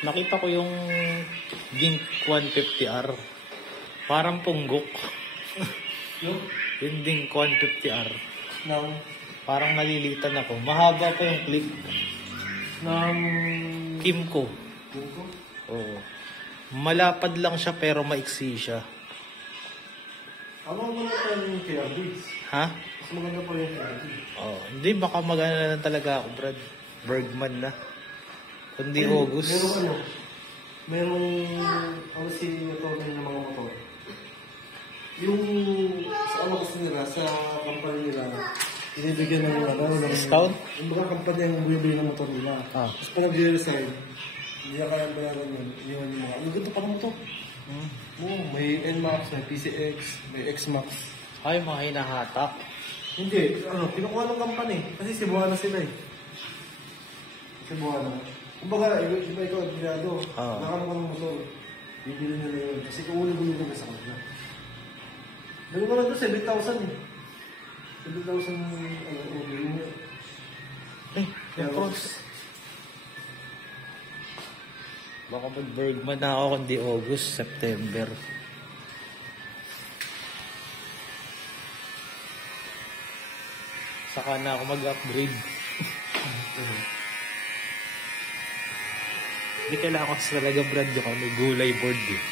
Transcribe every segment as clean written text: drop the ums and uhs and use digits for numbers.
Nakita ko yung Dink 150R. Parang punggok. Yung? Yung Dink 150R. Ng? Parang nalilitan ako. Mahaba pa yung clip. Ng... Kimco. Kimco? Oo. Malapad lang siya pero maiksi siya. Ano mo na tayo yung KRBs? Ha? Mas maganda pa yung KRBs. Oo. Hindi, baka mag-ano na lang talaga ako, Brad. Bergman na. Kundi August. Merong ano si ito ng mga motor. Yung sa ano kasi nila, sa company nila, inibigyan ng ano, discount? Yung mga company yung bumibili ng motor nila. Tapos pag nag-resign, hindi na kaya bayaran yun. Yung mga, ano ganito pa ng motor? May NMAX, may PCX, may XMAX. Ay, mga hinahatak. Hindi, kinukuha ng company. Kasi Cebuana sila eh. Cebuana. Kumbaga, iba ikaw, admirado. Nakano ka ng motor. Bibili nila yun. Kasi kuuli-guli nila sa kanila. Dali mo lang ito, 7,000 eh. 7,000 bili mo. Yung pros. Baka mag-Bergman na ako kundi August, September. Saka na ako mag-upgrade. Hindi kailangan kasi talaga brand yung may gulay board eh.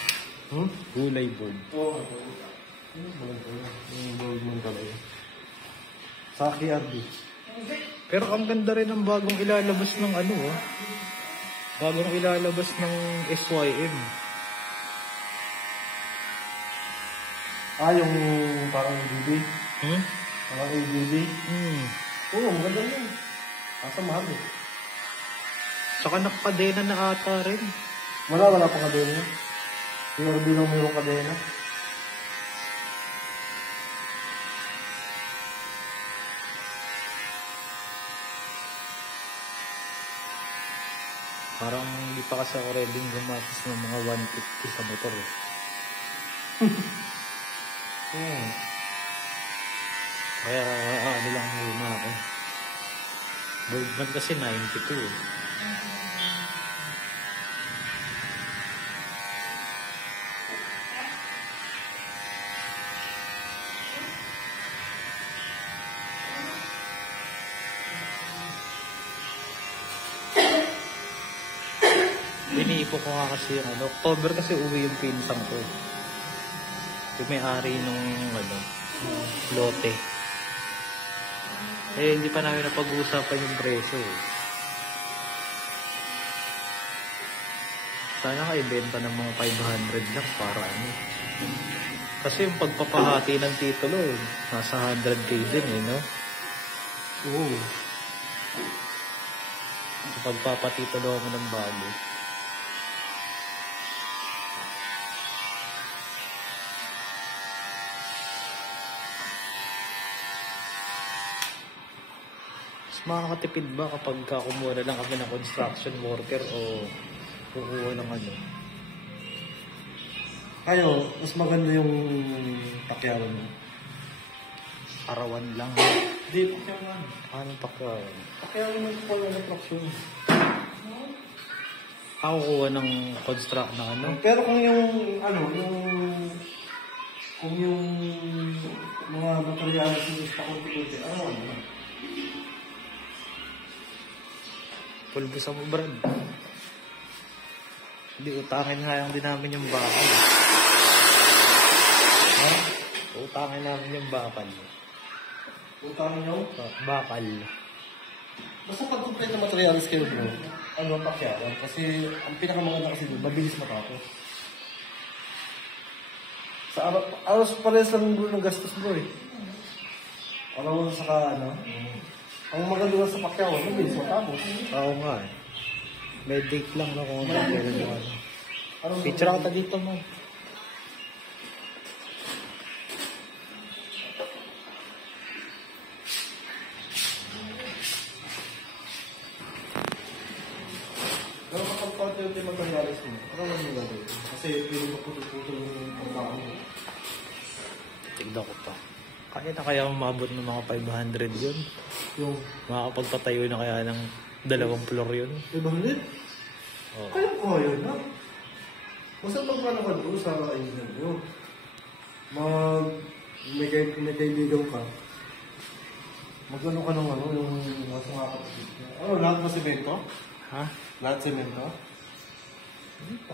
Gulay board. Oo. Yung Bergman talaga. Sa KRB. Pero ang ganda rin ang bagong ilalabas ng ano bagong ilalabas ng SYM. Yung parang ABB? Parang ABB? Oo, maganda yun. Asa mahal eh. Saka nakakadena na ata rin. Wala pa kadena. Yung RB lang mayroong kadena. Parang hindi pa kasi ako ready gumatos ng mga 150 sa motor eh. Kaya ano lang muna ako. Bergman kasi 92 eh. Iniipo ko nga kasi yung October kasi uwi yung pinsang ko. Yung may-ari nung lote. Hindi pa namin napag-uusapan yung presyo eh. Sana kaibenta ng mga 500 lang para Kasi yung pagpapahati ng titulo, nasa 100k din eh, no? Oo. Yung pagpapatitulo mo ng bago. Makakatipid ba kapag kumuha na lang kami ng construction worker o kukuha ng Kayo, mas maganda yung pakyawan mo. Arawan lang. Hindi, pakyawan. Anong pakyawan? Pakyawan mo yung pala ng traction. Ako kuha ng construct na Pero kung yung, kung yung mga materialis yung sa konti-konti, pulbusan mo, Brad. Hindi, utangin nga yung din namin yung bakal. Utangin namin yung bakal. Utangin yung? Bakal. Basta pag complete na materialis kayo, bro, ang pakyawan. Kasi ang pinakamaganda kasi doon, mabilis matapos. Sa aros parehas lang bro ng gastos, bro eh. Araw mo saka ang maganda sa pakyawan, mabilis matapos. Oo nga eh. May date lang na kung ano kailan yung Picture ka dito mo. Pero kapag konti yung materialis mo, ano lang yung gagawin? Kasi piling maputol-putol yung pagbaon mo. Tignan ko pa. Kaya umabot ng mga 500 yun. Yung Makakapagpatayo na kaya ng 2 floor yun. 500? Oh. Kaya ko yun, ha? Basta pagpano ka doon sa kainan mo, may kaibigan ka, magano ka ng ano, yung nasa mga kapatid niya. Ano, lahat ba semento? Ha? Lahat semento?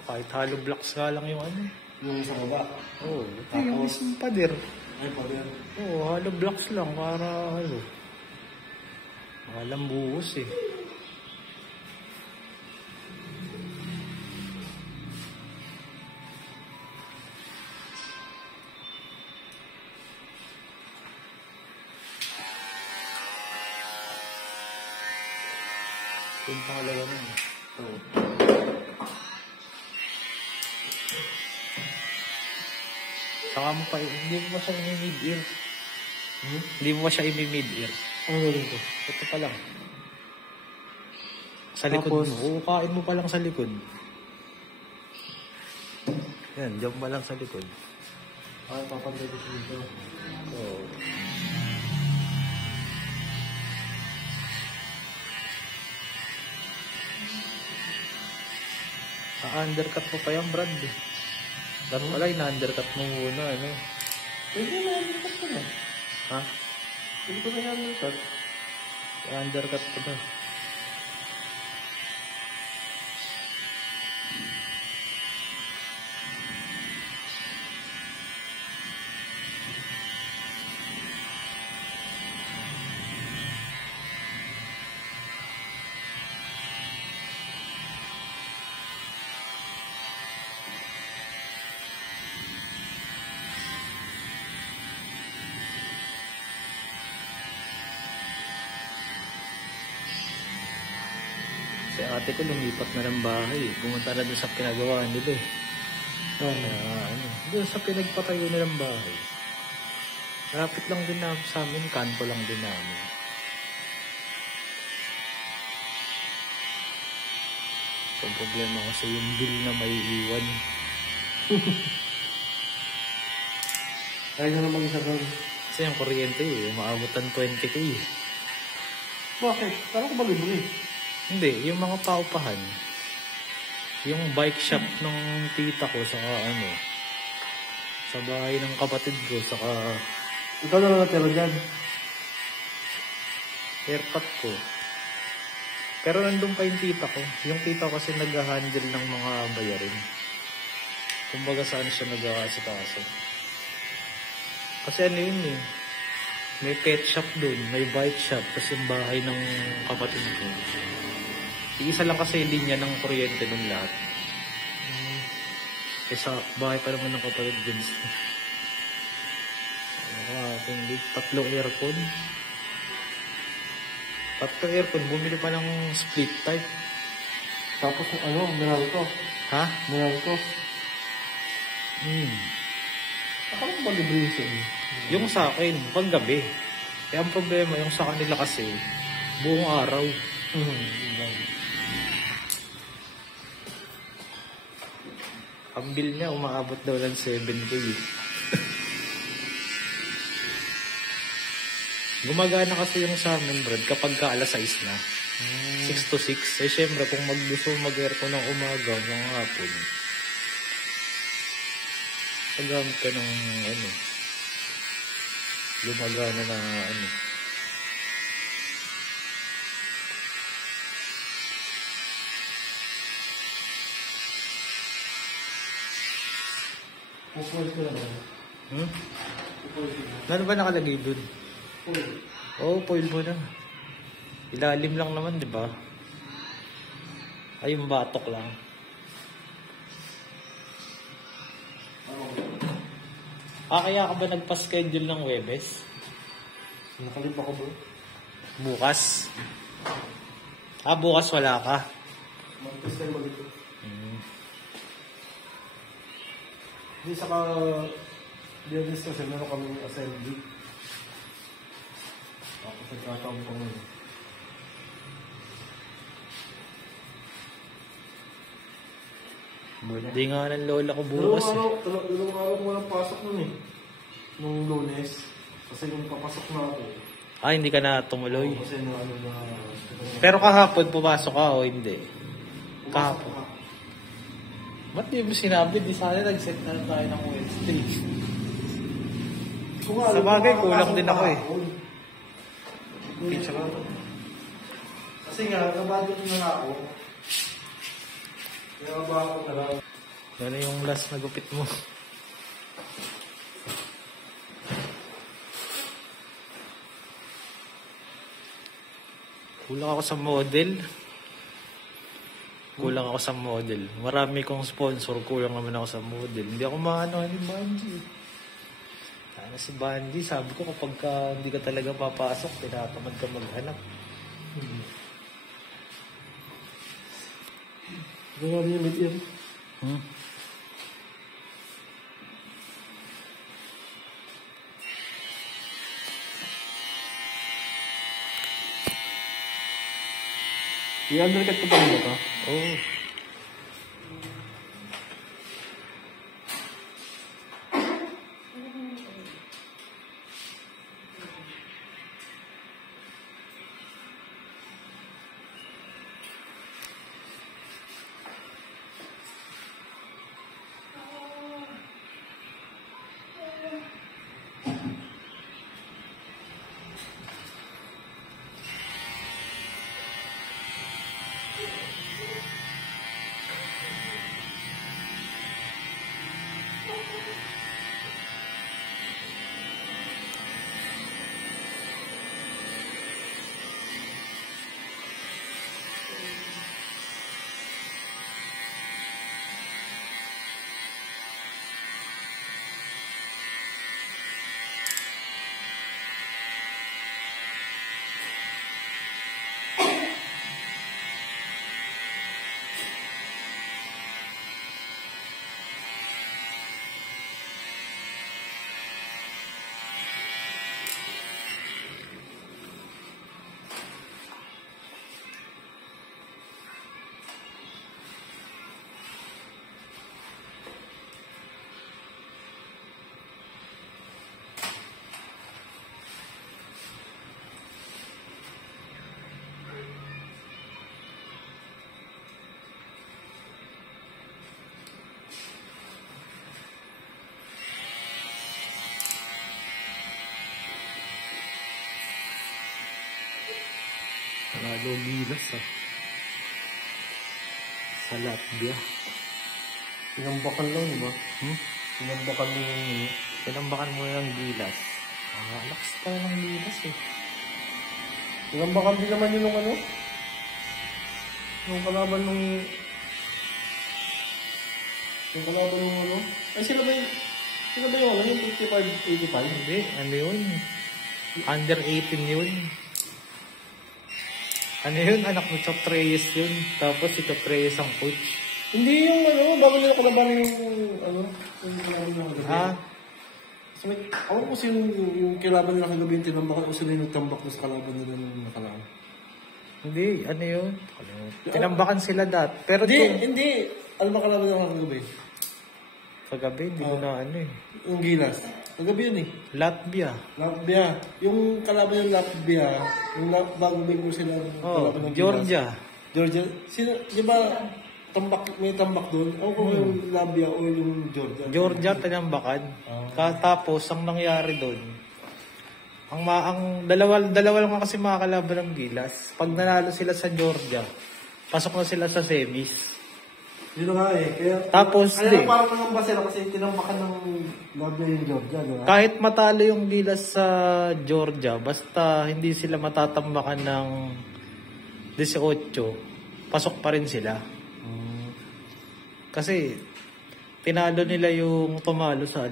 Kahit hollow blocks nga lang yung ano. Yung sa baba? Oo. Tapos- Yung mismong pader. Ay, pa rin. Oo, hollow blocks lang para ano. Walang buhos eh. Yung pangalawa nun. Oo. Saka mo pa, hindi mo pa siya imi-mid-ear. Hindi mo pa siya imi-mid-ear. Ano gawin ko? Ito pa lang. Sa likod Tapos? mo. Uukain mo pa lang sa likod. Yan, jump pa lang sa likod. Ay, papantay ko siya dito. Oo. Undercut mo pa yan, Brad. Dapat pala, ina-undercut mo muna, ano. Pwede na, undercut ko na. Ha? Pwede ko na yan, undercut. I-undercut ko na. Si ate ko lumipat na ng bahay. Pumunta na doon sa pinagawa nila eh. Ano, doon sa pinagpatayo nilang bahay. Malapit lang din na sa amin, kanto lang din namin. Ang problema kasi yung bill na may iwan. Kaya nyo na mag-isa doon. Kasi yung kuryente eh, umaabutan 20K eh. Bakit? Parang ko bali-bali. Hindi, yung mga paupahan. Yung bike shop ng tita ko, saka ano, sa bahay ng kapatid ko, saka Ikaw na lang natira dyan. haircut ko. Pero nandun pa yung tita ko. Yung tita ko kasi nag-handle ng mga bayarin. Kumbaga saan siya nag-aasikaso. Kasi ano yun eh, may pet shop dun, may bike shop, kasi yung bahay ng kapatid ko. Iisa lang kasi linya ng kuryente nun lahat. Sa bahay pa naman ng kapatid dun. Tatlong aircon. Bumili pa ng split type. Tapos ano, Meralco. Ha? Meralco. Akala ko bali-bali siya eh. Yung sa akin, paggabi. Kaya ang problema, yung sa kanila kasi, buong araw. Ang bill niya, umaabot daw ng 7K. Gumagana kasi yung sa amin, Brad, kapag ka alas 6 na. 6 to 6. Eh, syempre, kung gusto mag-aircon ng umaga, ng hapon, pagamit ka ng, ano, gumagana na, ano. Pupoil ko lang. Pupoil ko lang. Ano ba nakalagay dun? Pupoil. Oo, foil mo na. Ilalim lang naman, di ba? Ay, yung batok lang. Kaya ka ba nagpa-schedule ng Webes? Nakalip ako bro. Bukas? Bukas wala ka? Mag-test tayo mag-ito. Hindi saka, di-discuss kasi meron kami assembly. Tapos nagkataon ko ngayon. Birthday nga ng lola ko bukas. Dalawang araw ko walang pasok nun eh. Nung Lunes. Kasi nung papasok na ako. Hindi ka na tumuloy. Kasi nung ano na... Pero kahapon pumasok ka o hindi? Pumasok Kahapon. na. Ba't di mo sinabi? Di sana nag-set na lang tayo ng Wednesday. Sa bagay, kulang din ako eh. Picture ko. Kasi nga, nabadot na nga ako. Kaya ba ako na lang. Gano'n yung last na gupit mo. Kulang ako sa model. Kulang ako sa model. Marami kong sponsor, kulang naman ako sa model. Hindi ako maano ni Banji. Sana si Banji, sabi ko kapag hindi ka talaga papasok, tinatamad ka maghanap. Gano'n yung medium. I-undercut ko pa rin ba ito? Oh. Lalo gilas ah. Sa Latvia. Pinambakan lang, di ba? Pinambakan mo yung... Pinambakan mo yung gilas. Lakas tayo ng gilas eh. Pinambakan din naman yun ng ano? Yung kalaban ng... Yung kalaban ng ano? Ay, sila ba yung... Sila ba yung ano? Yung 55-85? Hindi, ano yun? Under 18 yun. Ano yun? Anak mo Chok Reyes yun. Tapos si Chok Reyes ang coach. Hindi yung ano, bago nila kalaban yung ano, yung kalaban ng kagabi. So, ako po yung kalaban nila kagabi yung tinambakan o sila yung nagtambak na sa kalaban nila nung nakaraan. Hindi, ano yun? Tinambakan sila pero hindi. Ano ba kalaban nila kagabi? Kagabi, hindi ko na ano eh. Yung Gilas. Kagabi yun eh. Latvia. Yung kalaban ng Latvia, yung bago bago sila kalaban ng Georgia. Georgia. Sino, di ba, may tambak doon? O kung yung Latvia o yung Georgia? Georgia, tinambakan. Tapos, ang nangyari doon, ang dalawa lang kasi makakalaban ng Gilas. Pag nanalo sila sa Georgia, pasok na sila sa semis. Yun nga eh. Kaya parang nangamba sila kasi tinambakan ng Latvia yung Georgia. Diba? Kahit matalo yung Gilas sa Georgia, basta hindi sila matatambakan ng 18, pasok pa rin sila. Kasi tinalo nila yung tumalo sa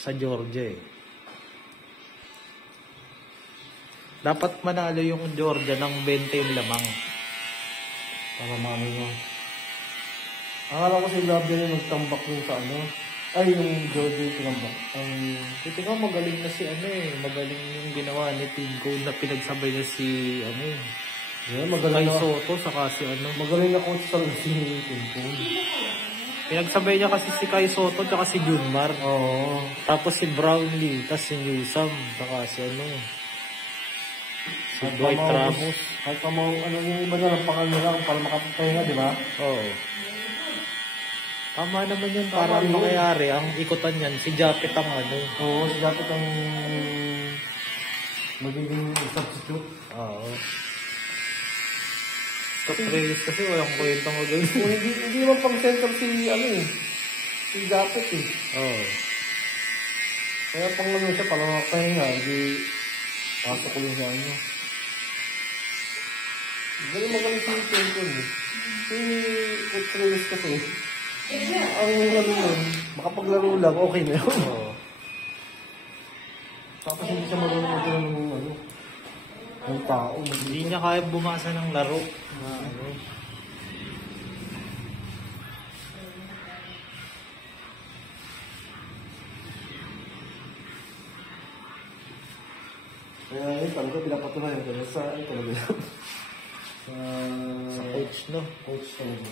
sa Georgia eh. Dapat manalo yung Georgia ng 20 yung lamang. Para maano nyo. Akala ko si Latvia yung nagtambak yung sa ano. Ay, yung Georgia yung tinambak. Ito nga magaling na si magaling yung ginawa ni Tiggo na pinagsabay na si magaling Kai na Soto saka si magaling na coach talaga si Tiggo. Pinagsabay niya kasi si Kai Soto at si Junmar. Oo. Tapos si Brownlee, tapos si Newsam, saka si si Dwight Ramos. Kahit pa yung iba na lang pangalan nila para makapahinga, di ba? Oo. Tama naman yun. Tama Para yun. mangyayari, ang ikutan yan, si Japet ang ano. Oo, so dapat ang magiging substitute. Oo. Stop Reyes kasi walang kwentang magano. Kung hindi naman pang center si ano eh. Si Japet eh. Oo. Kaya pang ano siya, parang pahinga, hindi pasok ko yung sa ano. Ganun magaling si Kenton eh. Si Reyes kasi, ang ano yun, makapaglaro lang, okay na yun. Oo. Tapos hindi siya marunong ng ano, ng tao. Hindi niya kaya bumasa ng laro. Na ano. Kaya yun, talaga pinapatunayan ko sa ano talaga yun. Sa coach, no? Coach talaga.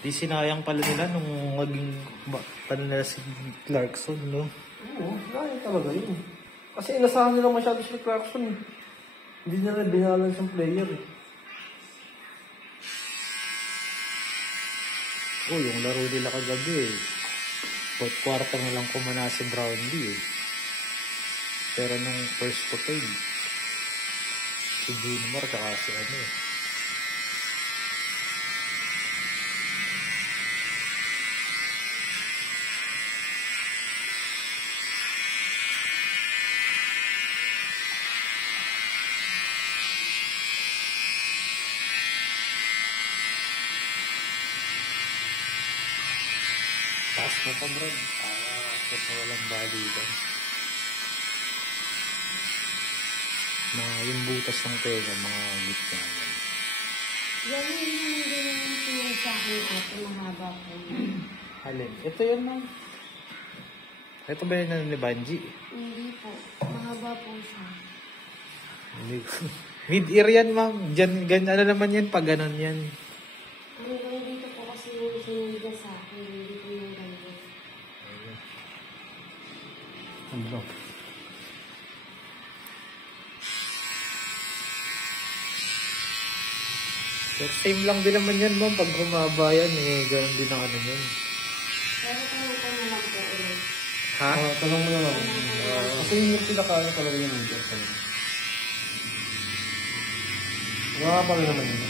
Di sinayang pala nila nung maging nila si Clarkson, no? Oo, kaya talaga yun. Kasi inasahan nila masyado si Clarkson. Hindi nila binalance ang player eh. Oh, yung laro nila kagabi eh. Fourth quarter na lang kumana si Brownlee eh. Pero nung first quarter, si Junmar saka si ano eh. Taas mo pa, Brad. Kasi walang balikan. Yung butas ng pega, mga gitna yan. Yan yung din sa akin ate, mahaba po. Alin? Ito yan, ma'am. Ito ba yun ni Banji? Hindi po, mahaba po siya. Mid-ear yan, ma'am. Diyan, ganyan, ano naman yan, pag ganon yan. Hanggang dito po kasi yung sinunod sa akin, hindi po yung ganyan. Ano? Pero same lang din naman yan, ma'am. Pag humaba yan, eh, ganon din ang ano yan. Pero tanong ko na lang po ulit. Ha? Tanong mo na lang. Kasi yun yung pinakaano talaga yung media talaga. Wala pa rin naman yun.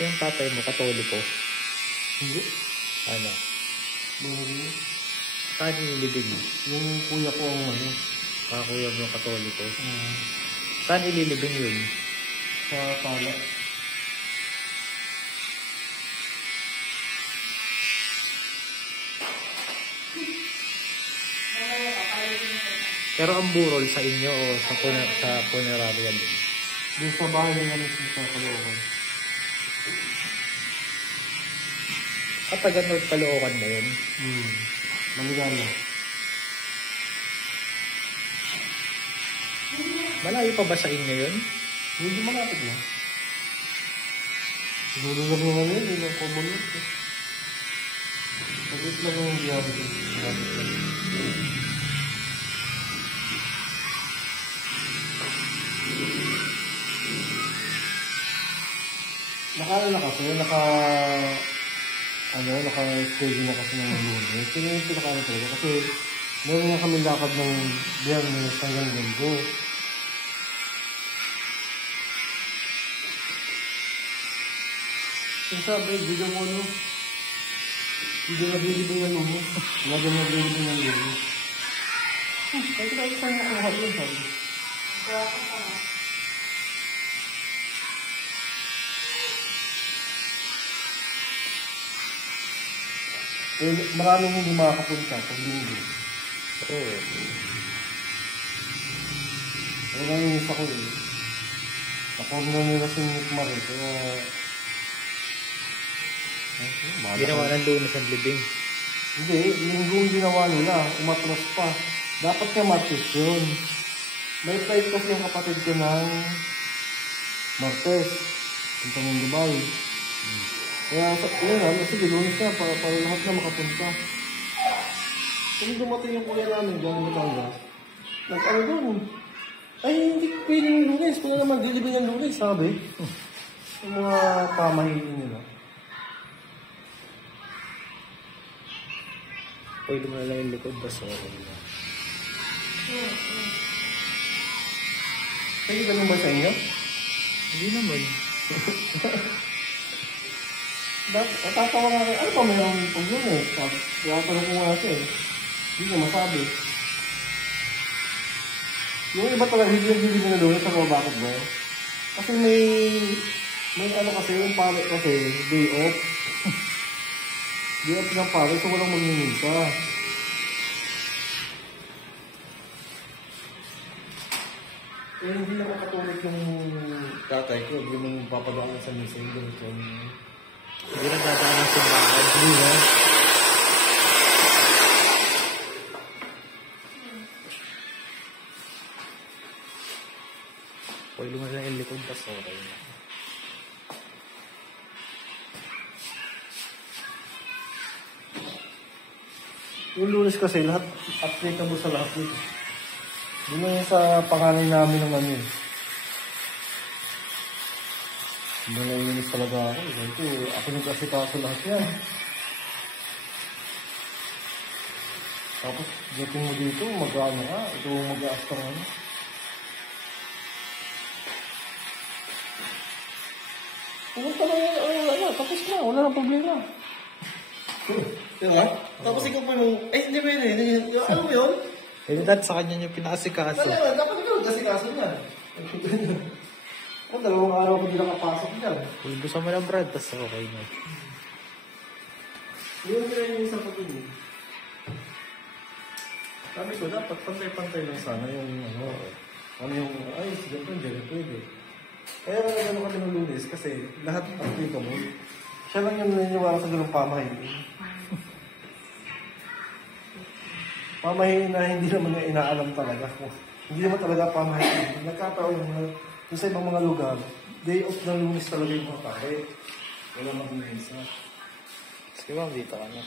Yung tatay mo, katoliko. Hindi. Ano? Hindi. Saan ililibing mo? Yung kuya ko ang ano. Kakuya mo katoliko. Saan ililibing yun? Sa pala. Pero ang burol sa inyo o sa punerarya din? Doon sa bahay nila mismo sa Caloocan. At taga North Caloocan na yun? Maligala. Malayo pa ba sa inyo yun? Hindi malapit na. Dulo lang naman yun. Hindi lang common yun. Pagkit lang yung diyabi ko. Malapit lang. Naka-schedule na kasi ng Lunes. Ito yung pinakaano talaga. Kasi meron nga kami lakad ng Biyernes hanggang Linggo. Yung sabi, video mo no? Hindi naglilibing ng lumo. Hindi naglilibing ng lumo. Ay, saan na ako yun, sabi? Eh, maraming hindi makakapunta pag linggo. Oo. Kaya nanginis ako eh. Ako na nila si Nick Marie, kaya... Ginawa ng Lunes ang libing. Hindi, linggo yung ginawa nila, umatras pa. Dapat nga Martes yun. May flight kasi yung kapatid ko ng Martes. Punta ng Dubai. Kaya, yun na, sige, Lunes na, para lahat na makapunta. Kung dumating yung kuya namin, gano'n Batangas, nag-ano doon? Ay, hindi pwede yung Lunes. Kung naman, dilibin yung Lunes, sabi. Yung mga pamahiin nila. Pwede mo na lang yung likod, basta okay na. Pwede ganun ba sa inyo? Hindi naman. Natatawa nga kayo, ano pa mayroong pag Lunes? Kaya tanong ko nga siya eh. Hindi niya masabi. Yung iba talaga, hindi yung bibili na Lunes, sa bakit ba? Kasi may ano kasi, yung pare kasi, day off. Day off ng pare, so walang magninisa. Eh, hindi naman katulad yung tatay ko, hindi mo papadaan sa misa yung ganito. Hindi na dadaan ng simbahan. Hindi na. Pwede mo na lang yung likod, basta okay na. Yung Lunes kasi, lahat applicable sa lahat dito. Doon na yung sa pangalan namin ng ano eh. Hindi na inis talaga ako. Ganito, ako nagkasikaso lahat yan. Tapos, dating mo dito, mag-ano ka. Ito mag-aastang ano. Pumunta lang yan, tapos na, wala nang problema. Diba? Tapos ikaw pa yung, hindi ba yun eh, ano mo yun? Eh, dad, sa kanya niya pinakasikaso. Wala, dapat ikaw nagkasikaso niyan. Ang dalawang araw ko hindi nakapasok dyan. Kung gusto mo ng Brad, basta okay na. Yun yung isang patuloy. Sabi ko, dapat pantay-pantay lang sana yung ay, sige po, hindi pwede. Kaya nga nagano kami ng Lunes kasi lahat applicable. Siya lang yung naniniwala sa ganung pamahiin. Pamahiin na hindi naman niya inaalam talaga. Hindi naman talaga pamahiin. Nagkataon yung sa ibang mga lugar, day off ng Lunes talaga yung mga pare. Wala mag-Lunes na. Sige ba, dito ka na.